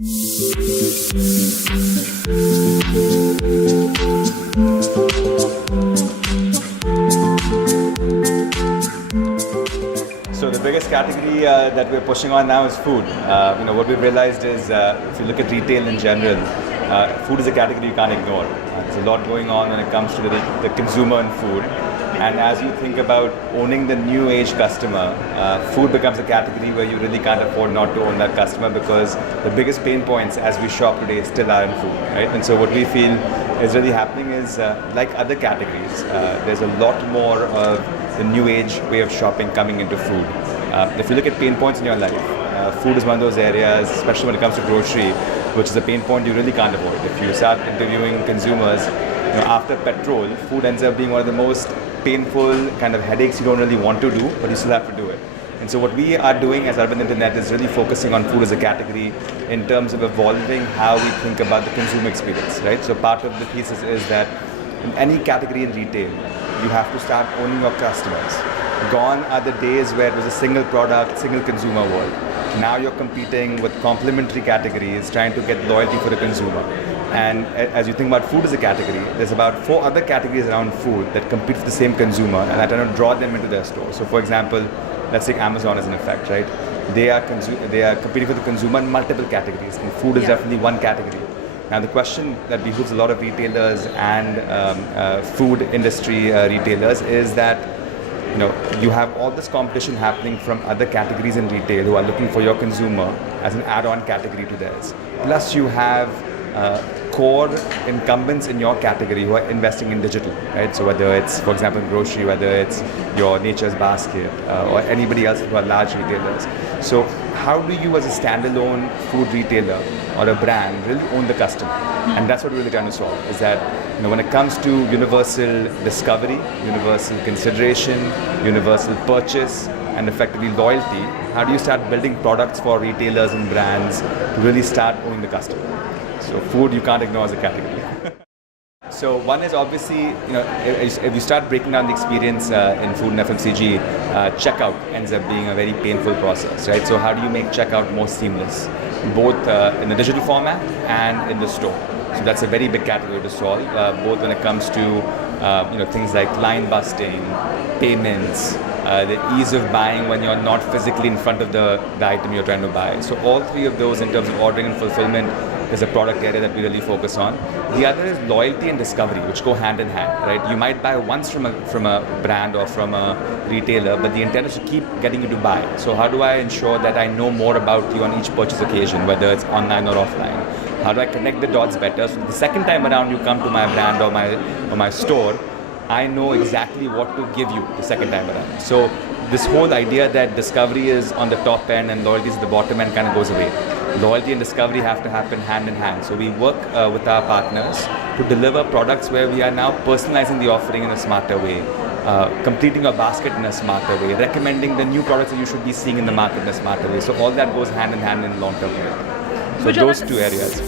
So the biggest category that we're pushing on now is food. What we've realized is if you look at retail in general, food is a category you can't ignore. There's a lot going on when it comes to the consumer and food. And as you think about owning the new age customer, food becomes a category where you really can't afford not to own that customer, because the biggest pain points as we shop today still are in food, right? And so what we feel is really happening is, like other categories, there's a lot more of the new age way of shopping coming into food. If you look at pain points in your life, food is one of those areas, especially when it comes to grocery, which is a pain point you really can't avoid. If you start interviewing consumers, after petrol, food ends up being one of the most painful kind of headaches you don't really want to do, but you still have to do it. And so what we are doing as Arvind Internet is really focusing on food as a category in terms of evolving how we think about the consumer experience, right? So part of the thesis is that in any category in retail, you have to start owning your customers. Gone are the days where it was a single product, single consumer world. Now you're competing with complementary categories, trying to get loyalty for the consumer. And as you think about food as a category, there's about 4 other categories around food that compete for the same consumer and are trying to draw them into their store. So for example, let's take Amazon as an effect, right? They are competing for the consumer in multiple categories, and food is definitely one category. Now the question that behooves a lot of retailers and food industry retailers is that you have all this competition happening from other categories in retail who are looking for your consumer as an add-on category to theirs. Plus you have core incumbents in your category who are investing in digital, right? So whether it's, for example, grocery, whether it's your Nature's Basket or anybody else who are large retailers. So how do you as a standalone food retailer or a brand really own the customer? And that's what we're really trying to solve, is that when it comes to universal discovery, universal consideration, universal purchase, and effectively loyalty, how do you start building products for retailers and brands to really start owning the customer? So food you can't ignore as a category. So one is obviously, if you start breaking down the experience in food and FMCG, checkout ends up being a very painful process, right? So how do you make checkout more seamless, both in the digital format and in the store? So that's a very big category to solve, both when it comes to things like line busting, payments, the ease of buying when you're not physically in front of the item you're trying to buy. So all 3 of those in terms of ordering and fulfillment is a product area that we really focus on. The other is loyalty and discovery, which go hand in hand, right? You might buy once from a brand or from a retailer, but the intent is to keep getting you to buy. So how do I ensure that I know more about you on each purchase occasion, whether it's online or offline? How do I connect the dots better so the second time around you come to my brand or my store, I know exactly what to give you the second time around. So this whole idea that discovery is on the top end and loyalty is at the bottom end kind of goes away. Loyalty and discovery have to happen hand in hand. So we work with our partners to deliver products where we are now personalizing the offering in a smarter way, completing a basket in a smarter way, recommending the new products that you should be seeing in the market in a smarter way. So all that goes hand in hand in long-term way. So those 2 areas.